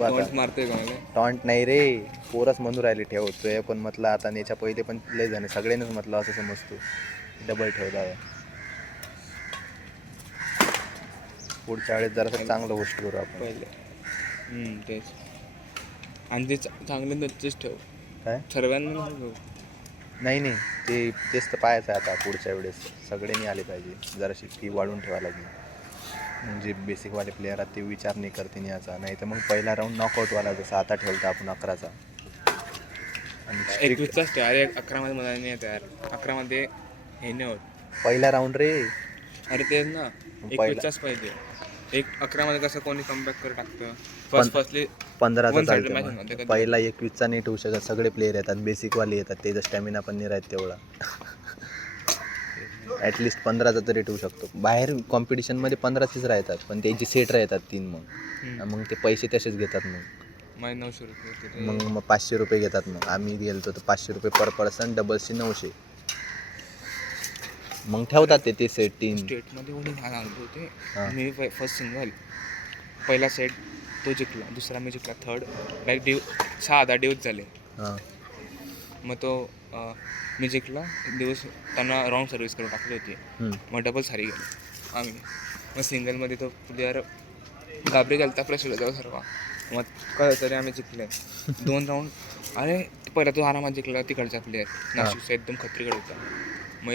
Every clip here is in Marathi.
टॉन्ट मारतोय का मला? टॉन्ट नाही रे, पोरच म्हणून राहिले ठेवतोय, पण म्हटलं आता याच्या पहिले पण लय झाले सगळ्यांनीच म्हटलं असं समजतो डबल ठेवला आहे. पुढच्या वेळेस जरा चांगलं होस्ट करू आपण पहिले. तेच. आणि ते चांगले नक्कीच ठेव. काय सर्वांना घेऊ. नाही तेच तर पाहायचं आहे आता पुढच्या वेळेस सगळ्यांनी आले पाहिजे. जराशी फी वाढून ठेवायला लागेल, म्हणजे बेसिकवाले प्लेयर आहेत ते विचार नाही करते याचा. नाही तर मग पहिला राऊंड नॉकआउटवाला जसं आता ठेवता आपण 11चा आणि 21चाच ठेव. अरे 11मध्ये मला नाही येत यार. 11मध्ये हे नाही होत. पहिला राऊंड रे. अरे तेच ना, 21चाच पाहिजे. 11मध्ये कसं कोणी कमबॅक करू टाकतं. फर्स्टली 15चा वन साइड चालतं. मॅच मग पहिला 21चा नाही ठेवू शकत. सगळे प्लेयर येतात, बेसिकवाले येतात, त्याचा स्टॅमिना पण नाही राहत तेवढा. ॲटलिस्ट 15चा तरी ठेवू शकतो. बाहेर कॉम्पिटिशनमध्ये 15चेच राहतात, पण त्यांची सेट राहतात 3. मग ते पैसे तसेच घेतात. मग 900 रुपये. मग 500 रुपये घेतात. मग आम्ही गेलो तर 500 रुपये पर पर्सन, डबल्सचे 900. मग ठेवतात ते सेट 3. स्टेटमध्ये एवढे सांगतो होते. मी फर्स्ट सिंगल पहिला सेट तो जिंकला, दुसरा मी जिंकला, थर्ड डायरेक्ट 6 दिवस झाले. मग तो मी जिंकला दिवस, त्यांना रॉंग सर्व्हिस करून टाकली होती. मग डबल सारी गेलो आम्ही. मग सिंगलमध्ये तो प्लेअर घाबरे गेलता, प्लस होता सर्व. मग कळलं तरी आम्ही जिंकले 2 राऊंड. अरे पहिला तो आरामात जिंकला तिकडचा प्लेअर, नाशिकचा एकदम खत्रीकडे होता. मग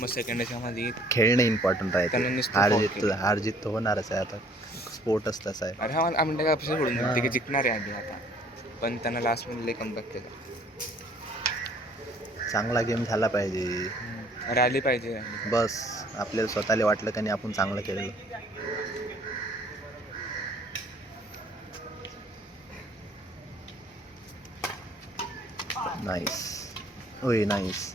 मग सेकंड याच्यामध्ये खेळणं इम्पॉर्टंट त्यांना राहते. नुसतं हार जीत तर होणारच आहे, आता स्पोर्टच तसा आहे. अरे हा आम्ही काय अपेक्षा सोडून दिली की जिंकणार आहे आधी आता, पण त्यांना लास्ट मिनिटला कमबॅक केला. चांगला गेम झाला पाहिजे, रॅली पाहिजे. बस आपल्याला स्वतःला वाटलं का नाही आपण चांगलं खेळलो. नाईस. होय नाईस.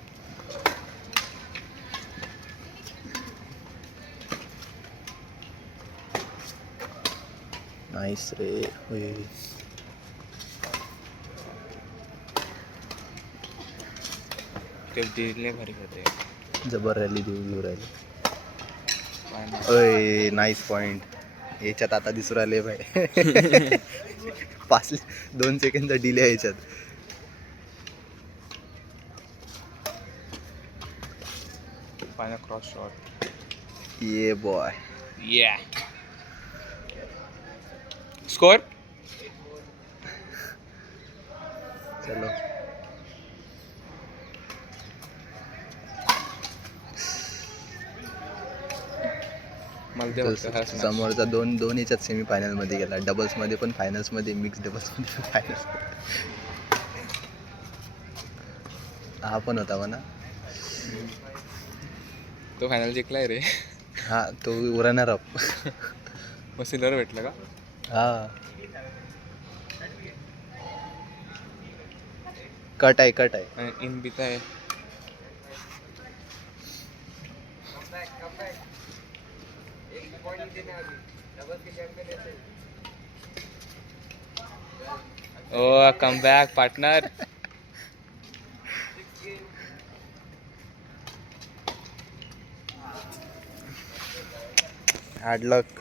नाईस रे. होय ते दिले भारी होते. जबर रॅली देऊ राहिले. ओय नाईस पॉईंट. याच्यात आता दिसू राहिले भाई 2 सेकंडचा डिले आहे याच्यात. Final cross shot. ये बॉय. या स्कोर. चलो समोरचा 2 याच्यात सेमीफायनलमध्ये गेला, डबल्समध्ये पण, फायनल्समध्ये, मिक्स डबल्समध्ये पण, फायनल्स. हा पण होता म्हणा. तो फायनल जिंकलाय रे. हा तो रनर अप. मग सिल्वर भेटलं का? हा कट आहे. इन बीता आहे. ओ कम बॅक पार्टनर. हार्ड लक.